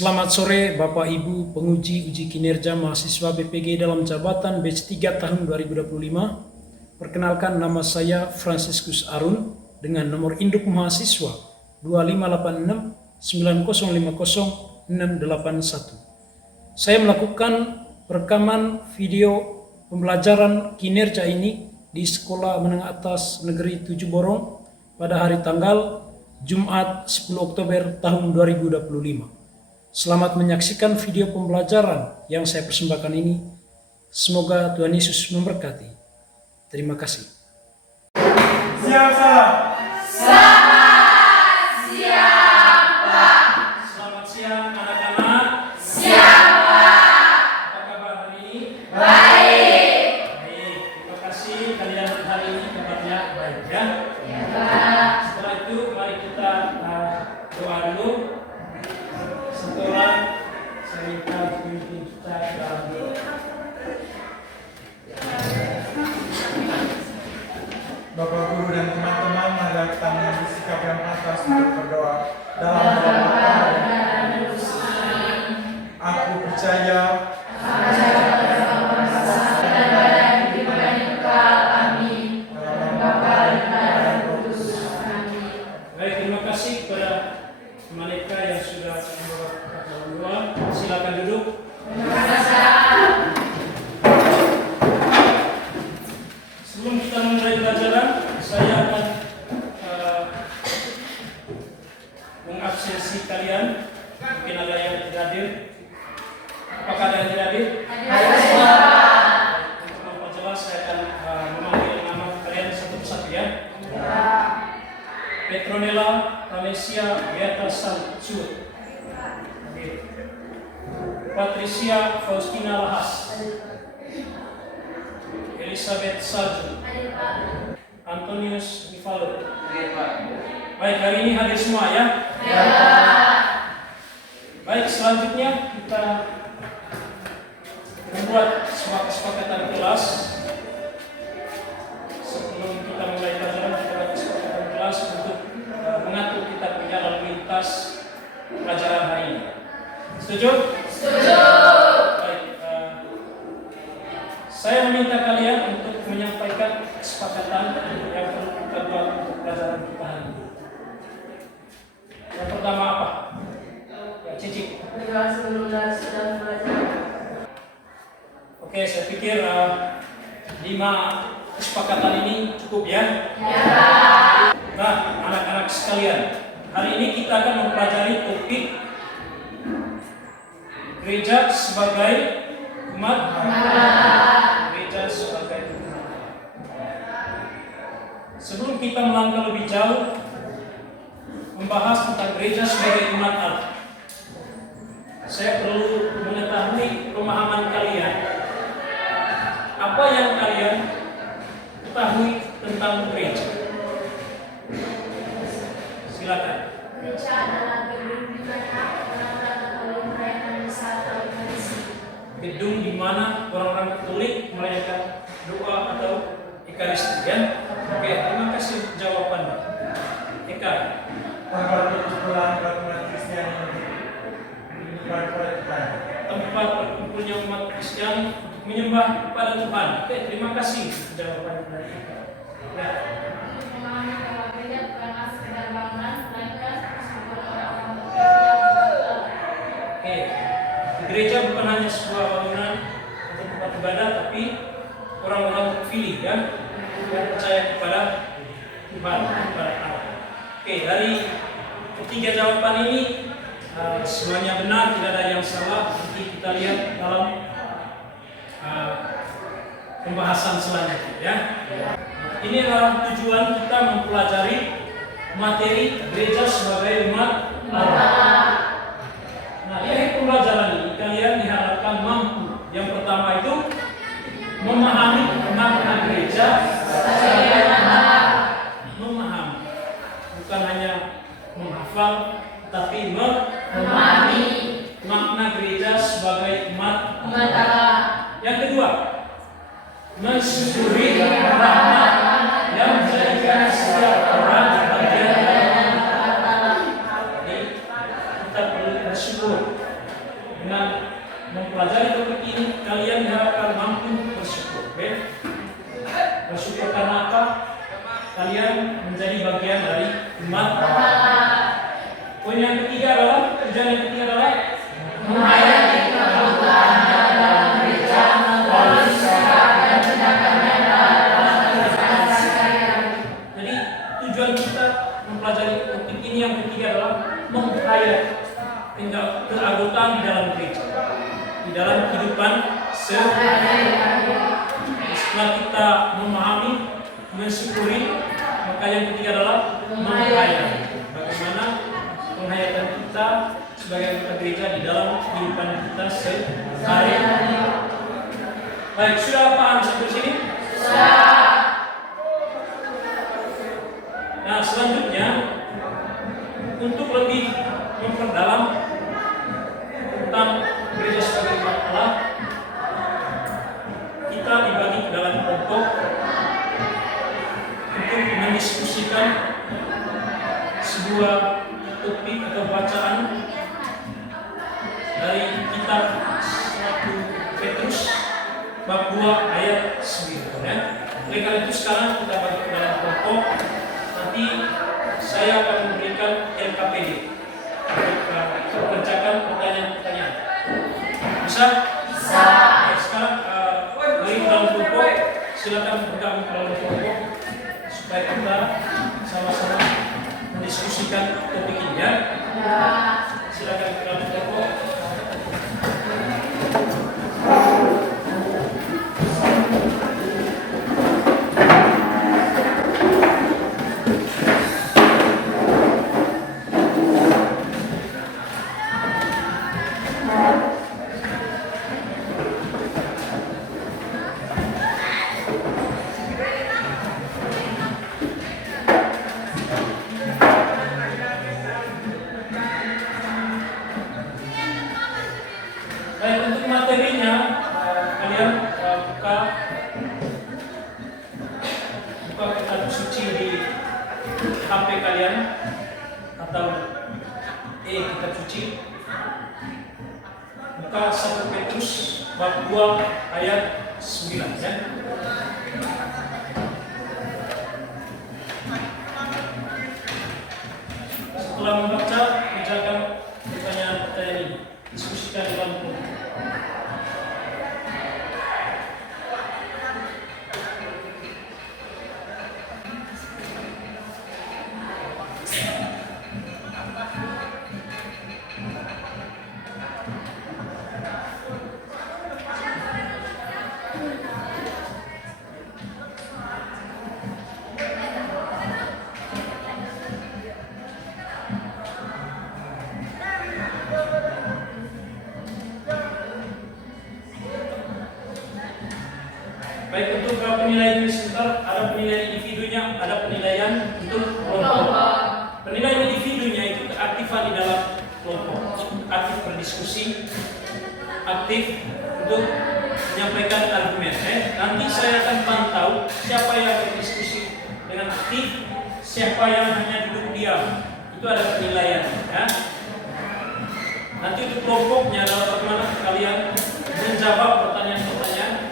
Selamat sore Bapak Ibu penguji uji kinerja mahasiswa BPG dalam jabatan batch 3 tahun 2025. Perkenalkan, nama saya Franciscus Arun dengan nomor induk mahasiswa 25869050 Saya melakukan perekaman video pembelajaran kinerja ini di Sekolah Menengah Atas Negeri 7 Borong pada hari tanggal Jumat 10 Oktober tahun 2025. Selamat menyaksikan video pembelajaran yang saya persembahkan ini. Semoga Tuhan Yesus memberkati. Terima kasih. Siap salam. Selamat siang, Pak. Selamat siang anak-anak. Siang, Pak. Apa kabar hari ini? Baik. Baik, terima kasih kalian hari ini kabarnya baik ya. Ya, Pak. Setelah itu mari kita doa dulu. Sentuhan saya minta pimpin kita ke dalam doa. Bapak Guru dan teman-teman, mari kita mengambil sikap yang atas untuk berdoa dalam nama aku percaya. Baik, terima kasih kepada mereka yang sudah membawa kata doa. Silakan duduk. Sebelum kita mulai pelajaran, saya akan mengabsensi kalian. Mungkin ada yang tidak hadir. Apakah ada yang tidak hadir? Untuk memperjelas, saya akan memanggil nama kalian satu persatu ya. Petronella Ramesia Beata Salciut, Patricia Faustina Lahas, Elizabeth Salju, Antonius Nivalo. Baik, hari ini hadir semua ya. Baik, selanjutnya kita membuat sebuah kesepakatan kelas. Sebelum kita mulai pelajaran, kita buat kesepakatan kelas untuk mengatur kita punya lalu lintas pelajaran hari ini. Setuju? Setuju. Baik, saya meminta kalian untuk menyampaikan kesepakatan yang perlu kita buat untuk pelajaran kita hari ini. Yang pertama apa? Ya, Cici. Oke, saya pikir 5 kesepakatan ini cukup ya. Nah, anak-anak sekalian, hari ini kita akan mempelajari topik gereja sebagai umat Allah. Gereja sebagai umat Allah. Sebelum kita melangkah lebih jauh membahas tentang gereja sebagai umat Allah, saya perlu mengetahui pemahaman kalian. Apa yang kalian ketahui tentang gereja? Silakan. Gereja adalah gedung di mana orang-orang Katolik merayakan misa atau Ekaristi. Gedung di mana orang-orang Katolik merayakan doa atau Ekaristi ya. Oke, terima kasih jawabannya. Eka. Tempat perkumpulan umat Kristen Tempat berkumpulnya umat Kristen untuk menyembah kepada Tuhan. Oke, terima kasih jawabannya dari Eka. Ya. Memahami bahwa gereja bukanlah sekedar bangunan, melainkan sebuah orang-orang yang Oke, gereja bukan hanya sebuah bangunan untuk tempat ibadah, tapi orang-orang terpilih ya, yang percaya kepada Tuhan, kepada Allah. Oke, dari ketiga jawaban ini semuanya benar, tidak ada yang salah. Nanti kita lihat dalam pembahasan selanjutnya ya. Ini adalah tujuan kita mempelajari materi gereja sebagai umat Allah. Nah, di akhir pembelajaran ini kalian diharapkan mampu. Yang pertama itu memahami makna gereja sebagai umat. Memahami, bukan hanya menghafal, tapi memahami makna gereja sebagai umat Allah. Yang kedua, mensyukuri rahmat yang menjadikan setiap orang bagian dari Allah. Jadi kita perlu bersyukur mempelajari topik ini, kalian diharapkan mampu bersyukur. Oke? Bersyukur karena apa? Kalian menjadi bagian dari umat Allah. Poin yang ketiga adalah, tujuan yang ketiga adalah menghayati kebutuhan dalam gereja melalui sikap dan tindakannya dalam organisasi karya. Jadi tujuan kita mempelajari topik ini yang ketiga adalah menghayati keanggotaan di dalam gereja, di dalam kehidupan sehari-hari. Setelah kita memahami, mensyukuri, maka yang ketiga adalah menghayati. Bagaimana penghayatan kita sebagai anggota gereja di dalam kehidupan kita sehari-hari. Baik, sudah paham sampai sini? Nah, selanjutnya untuk lebih memperdalam tentang gereja sebagai umat Allah, kita dibagi ke dalam kelompok untuk mendiskusikan sebuah topik atau bacaan dari kitab 1 Petrus bab 2 ayat 9 ya. Oleh karena itu sekarang kita bagi ke dalam kelompok. Nanti saya akan memberikan LKPD untuk mengerjakan pertanyaan-pertanyaan. Bisa? Bisa. Ya, sekarang bagi ke dalam kelompok, silakan bergabung ke dalam kelompok supaya kita sama-sama mendiskusikan topik ini ya. Silakan ke dalam kelompok. Baik, untuk materinya kalian buka kitab suci di HP kalian atau kitab suci. Buka 1 Petrus bab 2 ayat 9 ya. Setelah membaca, kerjakan pertanyaan-pertanyaan ini. Diskusikan dalam kelompok. Baik, untuk penilaian ini sebentar, ada penilaian individunya, ada penilaian untuk kelompok. Penilaian individunya itu keaktifan di dalam kelompok, aktif berdiskusi, aktif untuk menyampaikan argumen. Nanti saya akan pantau siapa yang berdiskusi dengan aktif, siapa yang hanya duduk diam. Itu ada penilaian ya. Nanti untuk kelompoknya adalah bagaimana kalian menjawab pertanyaan-pertanyaan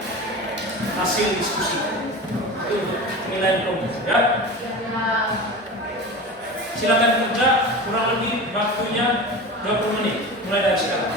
hasil diskusi. Itu untuk penilaian kelompok ya. Silakan kerja, kurang lebih waktunya 20 menit mulai dari sekarang.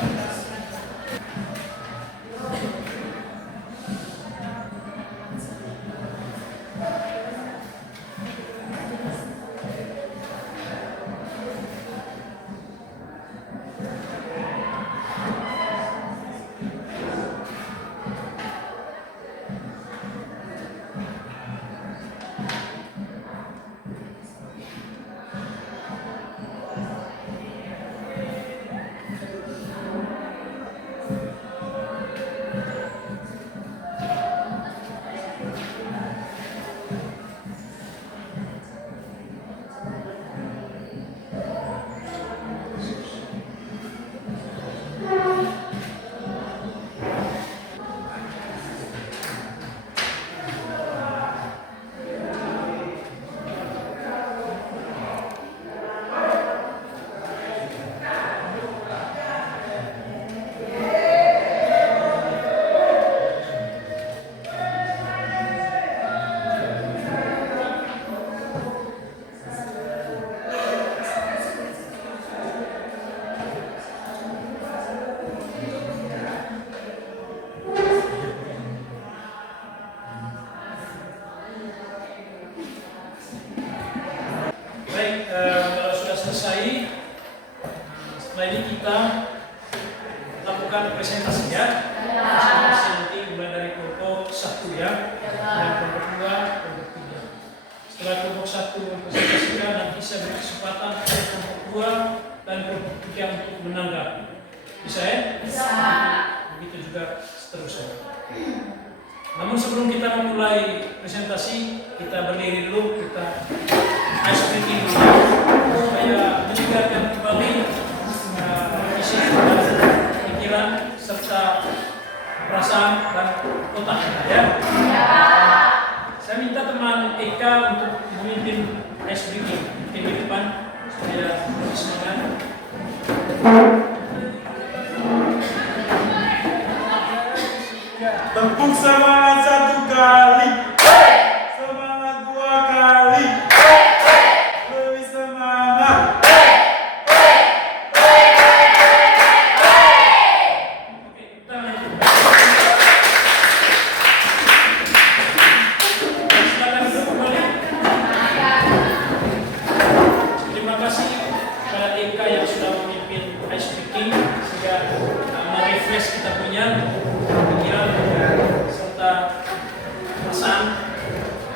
presentasi ya. Presentasi nanti mulai dari kelompok 1 ya. Dan kelompok 2, kelompok 3. Setelah kelompok 1 mempresentasikan, nanti saya beri kesempatan kepada kelompok 2 dan kelompok 3 untuk menanggapi. Bisa ya? Bisa. Begitu juga seterusnya. Namun sebelum kita memulai presentasi, kita berdiri dulu, kita ice breaking dulu supaya menyegarkan kembali isi pikiran serta perasaan dan otak kita ya. Saya minta teman Eka untuk memimpin ice breaking mungkin di depan supaya lebih semangat. Tepuk semangat 1 kali, semangat 2 kali, lebih semangat. Oke, kita lanjut. Silakan duduk kembali. Terima kasih kepada Eka yang sudah memimpin ice breaking sehingga merefresh kita punya pikiran serta perasaan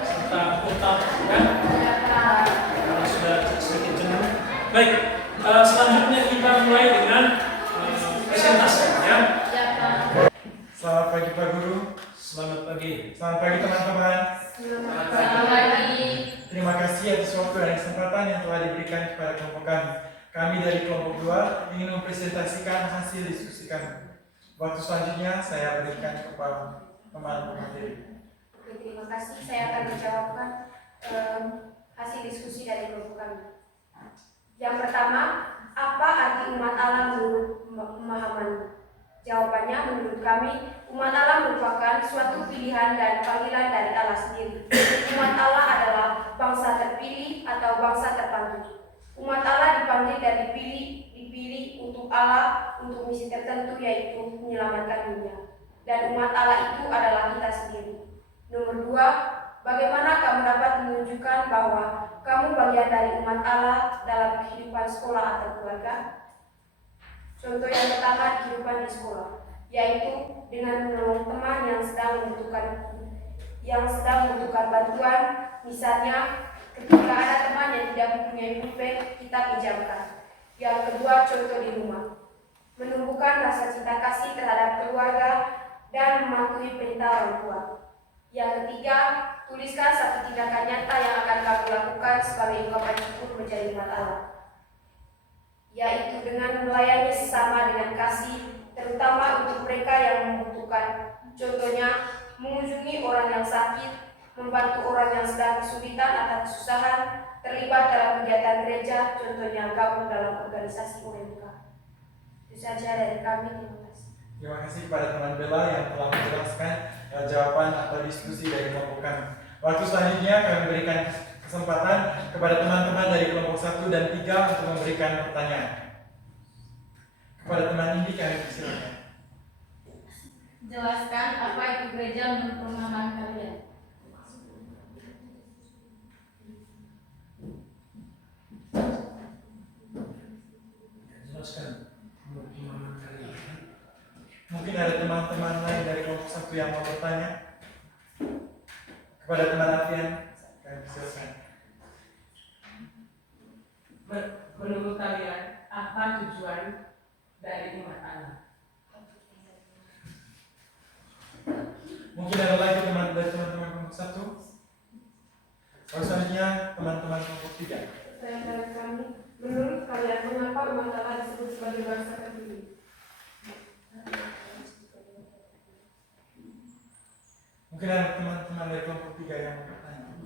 serta otak kan karena sudah sedikit jenuh. Baik, selanjutnya kita mulai dengan presentasi ya. Selamat pagi Pak Guru, Selamat pagi. selamat pagi teman-teman. Selamat pagi. Terima kasih atas waktu dan kesempatan yang telah diberikan kepada kelompok kami. Kami dari kelompok 2 ingin mempresentasikan hasil diskusi kami. Waktu selanjutnya saya berikan kepada teman pemateri. Oke, terima kasih. Saya akan menjawabkan hasil diskusi dari kelompok kami. Yang pertama, apa arti umat Allah menurut pemahaman? Jawabannya, menurut kami, umat Allah merupakan suatu pilihan dan panggilan dari Allah sendiri. Umat Allah adalah bangsa terpilih atau bangsa terpanggil. Umat Allah dipanggil dan dipilih untuk Allah untuk misi tertentu, yaitu menyelamatkan dunia. Dan umat Allah itu adalah kita sendiri. Nomor 2, bagaimana kamu dapat menunjukkan bahwa kamu bagian dari umat Allah dalam kehidupan sekolah atau keluarga? Contoh yang pertama, kehidupan di sekolah, yaitu dengan menolong teman yang sedang membutuhkan bantuan. Misalnya, ketika ada teman yang tidak mempunyai pulpen, kita pinjamkan. Yang kedua, contoh di rumah, menumbuhkan rasa cinta kasih terhadap keluarga dan mematuhi perintah orang tua. Yang ketiga, tuliskan satu tindakan nyata yang akan kamu lakukan sebagai ungkapan syukur menjadi umat Allah, yaitu dengan melayani sesama dengan kasih, terutama untuk mereka yang membutuhkan. Contohnya, mengunjungi orang yang sakit, membantu orang yang sedang kesulitan atau kesusahan, terlibat dalam kegiatan gereja, contohnya gabung dalam organisasi UMK. Itu saja dari kami, terima kasih. Terima kasih kepada teman Bella yang telah menjelaskan jawaban atau diskusi dari kelompok kami. Waktu selanjutnya kami berikan kesempatan kepada teman-teman dari kelompok 1 dan 3 untuk memberikan pertanyaan. Kepada teman Indi kami persilakan. Jelaskan apa itu gereja menurut pemahaman kalian. Jelaskan menurut pemahaman kalian. Mungkin ada teman-teman lain dari kelompok 1 yang mau bertanya. Kepada teman Alfian, kami persilakan. Menurut kalian, apa tujuan dari umat Allah? Mungkin ada lagi dari teman-teman kelompok 1. Selanjutnya teman-teman kelompok 3. Saya dari kami, menurut kalian mengapa umat Allah disebut sebagai bangsa terpilih? Mungkin ada teman-teman dari kelompok 3 yang mau bertanya.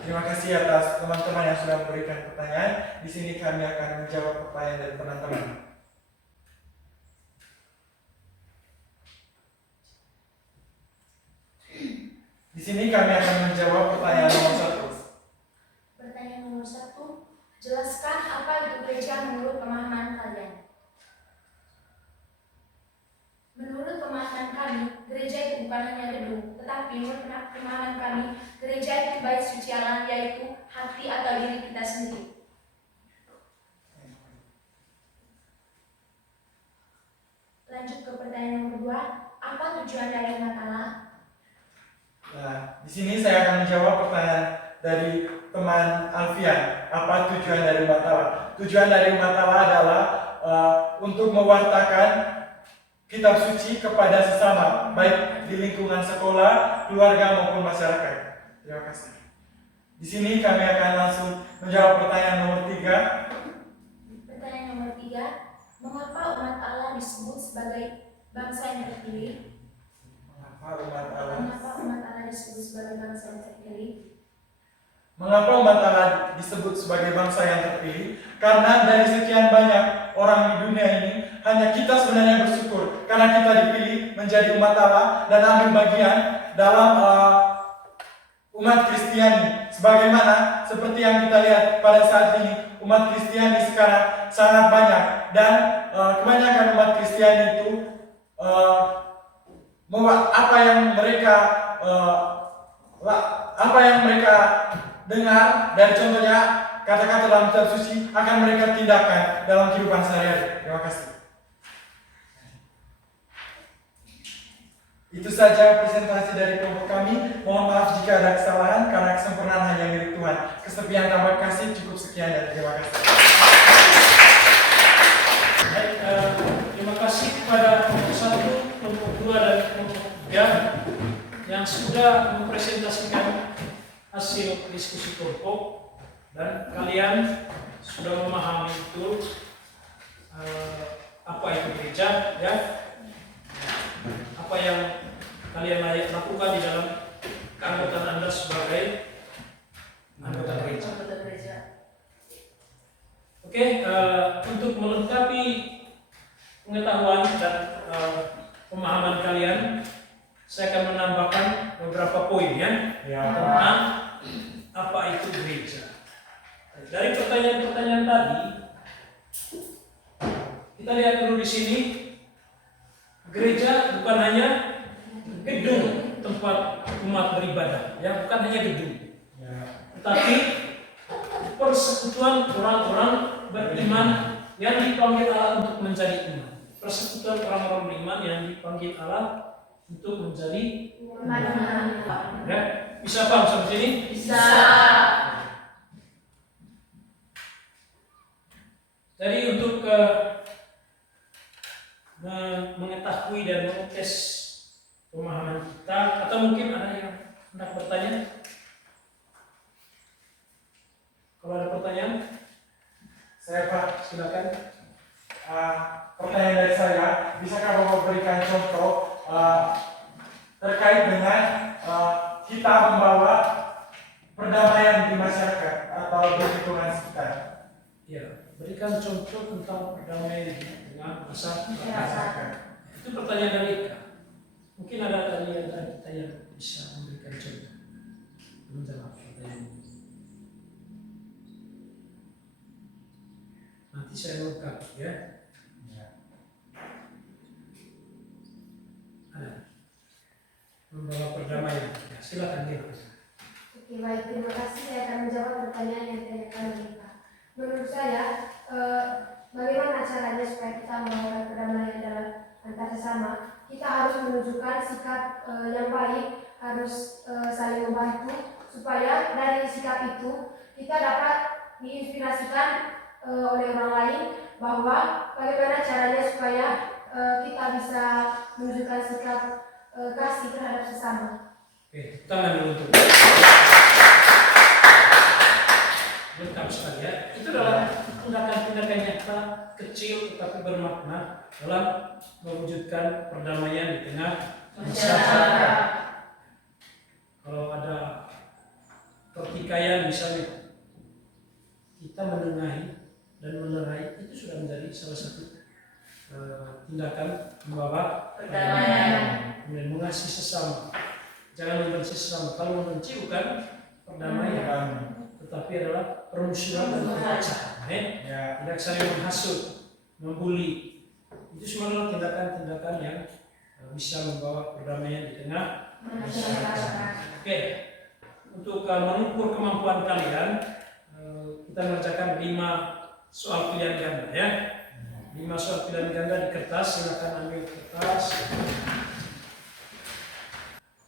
Terima kasih atas teman-teman yang sudah memberikan pertanyaan. Di sini kami akan menjawab pertanyaan dari teman-teman. Di sini kami akan menjawab pertanyaan nomor 1. Pertanyaan nomor 1, jelaskan apa itu gereja menurut pemahaman kalian. Menurut pemahaman kami, gereja itu bukan hanya gedung, tetapi menurut pemahaman kami, gereja itu bait suci Allah, yaitu hati atau diri kita sendiri. kedua, apa tujuan dari umat Allah? Nah, di sini saya akan menjawab pertanyaan dari teman Alfian. Apa tujuan dari umat Allah? Tujuan dari umat Allah adalah untuk mewartakan kitab suci kepada sesama, baik di lingkungan sekolah, keluarga maupun masyarakat. Terima kasih. Di sini kami akan langsung menjawab pertanyaan nomor 3. Pertanyaan nomor 3, mengapa umat Allah disebut sebagai bangsa yang terpilih? Mengapa umat Allah? Mengapa umat Allah disebut sebagai bangsa yang terpilih? Mengapa umat Allah disebut sebagai bangsa yang terpilih? Karena dari sekian banyak orang di dunia ini, hanya kita sebenarnya bersyukur karena kita dipilih menjadi umat Allah dan ambil bagian dalam umat Kristiani. Sebagaimana seperti yang kita lihat pada saat ini, umat Kristiani sekarang sangat banyak dan kebanyakan umat Kristiani itu apa yang mereka dengar dari contohnya kata-kata dalam kitab suci akan mereka tindakan dalam kehidupan sehari-hari. Terima kasih. Itu saja presentasi dari kelompok kami. Mohon maaf jika ada kesalahan karena kesempurnaan hanya milik Tuhan. Kesepian tambah kasih cukup sekian dan terima kasih. Baik, terima kasih kepada kelompok 1, kelompok 2 dan kelompok 3 yang sudah mempresentasikan hasil diskusi kelompok dan kalian sudah memahami betul apa itu gereja, ya, apa yang kalian lakukan di dalam keanggotaan Anda sebagai anggota gereja. Oke, untuk melengkapi pengetahuan dan pemahaman kalian, saya akan menambahkan beberapa poin ya tentang apa itu gereja. Dari pertanyaan-pertanyaan tadi, kita lihat dulu di sini, gereja bukan hanya gedung tempat umat beribadah, ya, bukan hanya gedung, tetapi persekutuan orang-orang beriman yang dipanggil Allah untuk menjadi umat. Persekutuan orang-orang beriman yang dipanggil Allah untuk menjadi umat. Ya, bisa paham sampai sini? Bisa. Jadi untuk mengetahui dan mengetes pemahaman kita, atau mungkin ada yang hendak bertanya? Kalau ada pertanyaan, Saya Pak, silakan. pertanyaan dari saya, bisakah Bapak berikan contoh terkait dengan kita membawa perdamaian di masyarakat atau di lingkungan sekitar? Ya, berikan contoh tentang perdamaian dengan masyarakat. Itu pertanyaan dari Eka. Mungkin ada dari kita yang bisa memberikan contoh menjawab pertanyaan ini. Nanti saya lengkap ya. Membawa perdamaian. Ya, silakan dia. Oke, baik, terima kasih. Saya akan menjawab pertanyaan yang ditanyakan oleh Pak. Menurut saya, bagaimana caranya supaya kita membawa perdamaian dalam antar sesama? Kita harus menunjukkan sikap yang baik, harus saling membantu, supaya dari sikap itu kita dapat diinspirasikan oleh orang lain bahwa bagaimana caranya supaya kita bisa menunjukkan sikap kasih terhadap sesama. Oke, tangan dulu untuk lengkap sekali ya. Itu adalah tindakan-tindakan nyata kecil tetapi bermakna dalam mewujudkan perdamaian di tengah masyarakat. Kalau ada pertikaian misalnya, kita menengahi dan melerai, itu sudah menjadi salah satu tindakan membawa perdamaian. Kemudian mengasihi sesama, jangan membenci sesama. Kalau membenci bukan perdamaian, tetapi adalah permusuhan dan perpecahan. Tidak saling menghasut, membuli. Itu semua adalah tindakan-tindakan yang bisa membawa perdamaian di tengah masyarakat. Oke, untuk mengukur kemampuan kalian, kita mengerjakan 5 soal pilihan ganda ya. 5 soal pilihan ganda di kertas, silakan ambil kertas.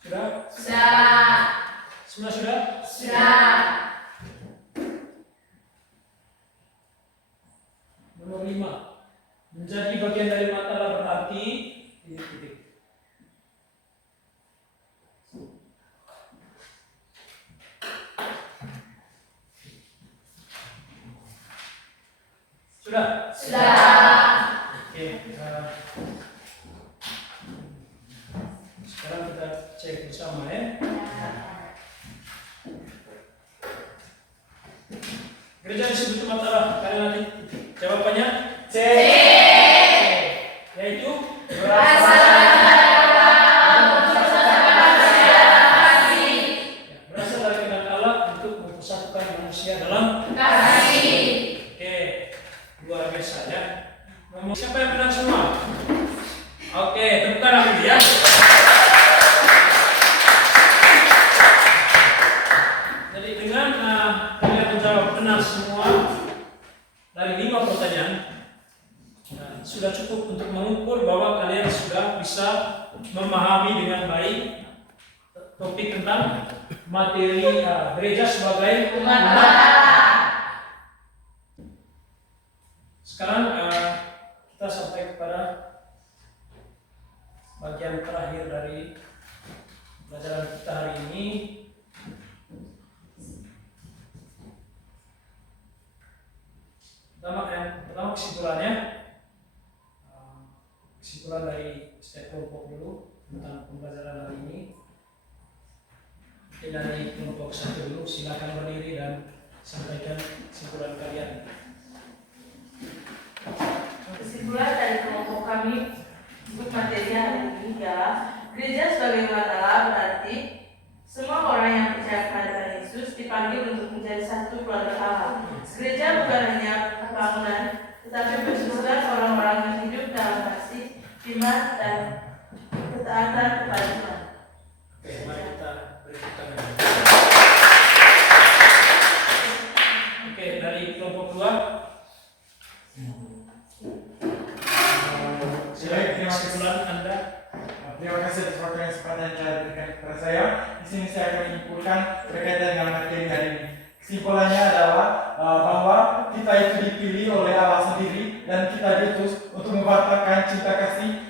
Sudah? Sudah. Semua sudah? Sudah. Nomor 5. Menjadi bagian dari mata berarti titik-titik. Sudah? Sudah. Oke. Sekarang kita cek bersama ya. Gereja disebut tempat Allah. Kalian nanti jawabannya C. yaitu berasal dari kehendak Allah untuk mempersatukan manusia dalam Kasih. Oke, luar biasa ya. Ngomong siapa yang benar semua? Oke, tepuk tangan dulu ya. Jadi dengan kalian menjawab benar semua dari 5 pertanyaan, sudah cukup untuk mengukur bahwa kalian sudah bisa memahami dengan baik topik tentang materi gereja sebagai umat Allah. Sekarang kita sampai kepada bagian terakhir dari pelajaran kita hari ini. Pertama kesimpulannya, kesimpulan dari setiap kelompok dulu tentang pembelajaran hari ini. Mungkin dari kelompok 1 dulu, silakan berdiri dan sampaikan kesimpulan kalian. Kesimpulan dari kelompok kami untuk materi hari ini adalah gereja sebagai umat Allah berarti semua orang yang percaya kepada Tuhan Yesus dipanggil untuk menjadi satu keluarga Allah. Gereja bukan hanya bangunan, tetapi bersusun orang-orang yang hidup dalam kasih, iman, dan ketaatan kepada Tuhan. Oke, mari kita beri tepuk tangan. Oke, dari kelompok 2. Silakan kesimpulan Anda. Terima kasih atas waktu yang sempat yang telah diberikan kepada saya. Di sini saya akan menyimpulkan berkaitan dengan materi hari ini. Kesimpulannya adalah bahwa kita itu dipilih oleh Allah sendiri dan kita diutus untuk membatalkan cinta kasih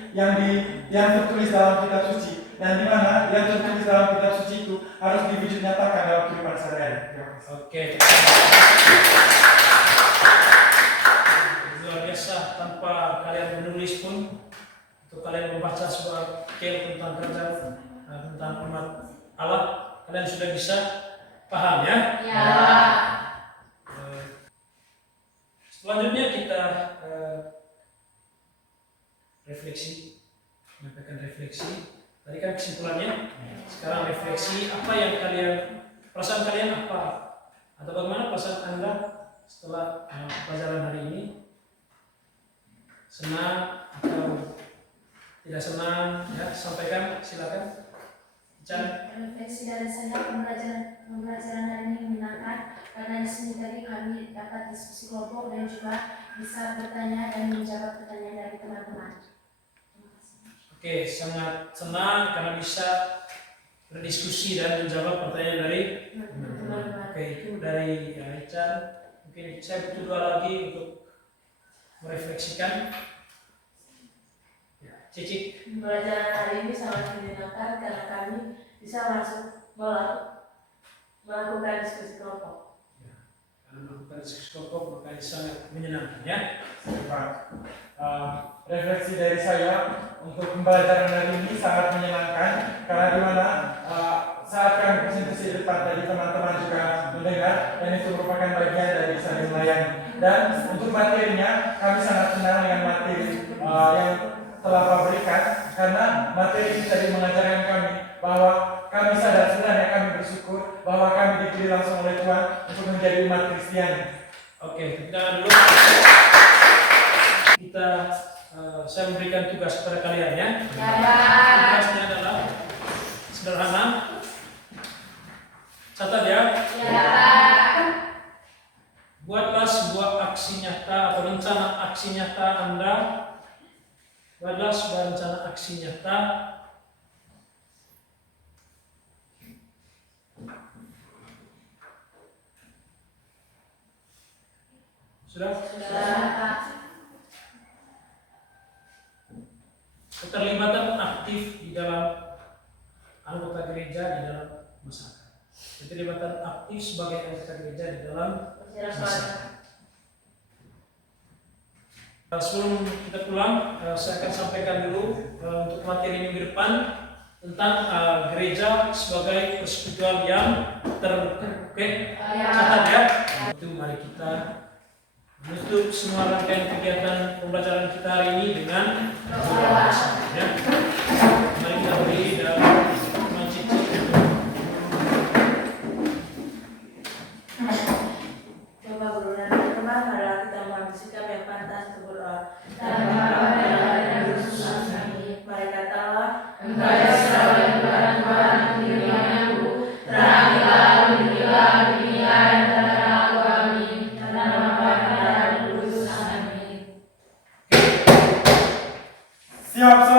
yang tertulis dalam kitab suci, dan di mana yang tertulis dalam kitab suci itu harus diwujud nyatakan dalam kehidupan sehari-hari. Terima kasih. Oke. Luar biasa, tanpa kalian menulis pun, untuk kalian membaca sebuah artikel tentang kerajaan, tentang umat Allah, kalian sudah bisa paham ya? Ya. Selanjutnya kita refleksi, menyampaikan refleksi. Tadi kan kesimpulannya, sekarang refleksi apa yang kalian, perasaan kalian apa? Atau bagaimana perasaan Anda setelah pelajaran hari ini? Senang atau tidak senang? Ya, sampaikan, silakan. Refleksi dari saya, pembelajaran hari ini menyenangkan karena di sini tadi kami dapat diskusi kelompok dan juga bisa bertanya dan menjawab pertanyaan dari teman-teman. Oke, sangat senang karena bisa berdiskusi dan menjawab pertanyaan dari teman-teman. Oke, itu dari Ican. Mungkin saya butuh 2 lagi untuk merefleksikan. Cici. Pembelajaran hari ini sangat menyenangkan karena kami bisa melakukan diskusi kelompok. Karena melakukan diskusi kelompok maka sangat menyenangkan ya. Refleksi dari saya untuk pembelajaran hari ini sangat menyenangkan karena di mana saat kami presentasi di depan tadi teman-teman juga mendengar, dan itu merupakan bagian dari saling melayani. Dan untuk materinya kami sangat senang dengan materi yang telah Bapak berikan, karena materi ini tadi mengajarkan kami bahwa kami sadar, sebenarnya kami bersyukur bahwa kami dipilih langsung oleh Tuhan untuk menjadi umat Kristiani. Oke, kita dulu. Saya memberikan tugas kepada kalian ya. Tugasnya adalah sederhana. Catat ya. Buatlah sebuah aksi nyata atau rencana aksi nyata Anda. Adalah sebuah rencana aksi nyata sudah? Keterlibatan aktif di dalam anggota gereja di dalam masyarakat. Keterlibatan aktif sebagai anggota gereja di dalam masyarakat. Sebelum kita pulang, saya akan sampaikan dulu untuk materi minggu depan tentang gereja sebagai persekutuan yang tercatat ya. Itu mari kita menutup semua rangkaian kegiatan pembelajaran kita hari ini dengan doa ya. Mari kita berdiri dan mencicip. Coba guru dan teman-teman, marilah kita mengambil sikap yang pantas untuk berdoa. Mari katalah, Engkau ya selalu Tuhan Tuhan dirimu, terangilah, bimbinglah, bimbinglah antara aku amin. Karena Bapa dan Roh Kudus amin. Siap.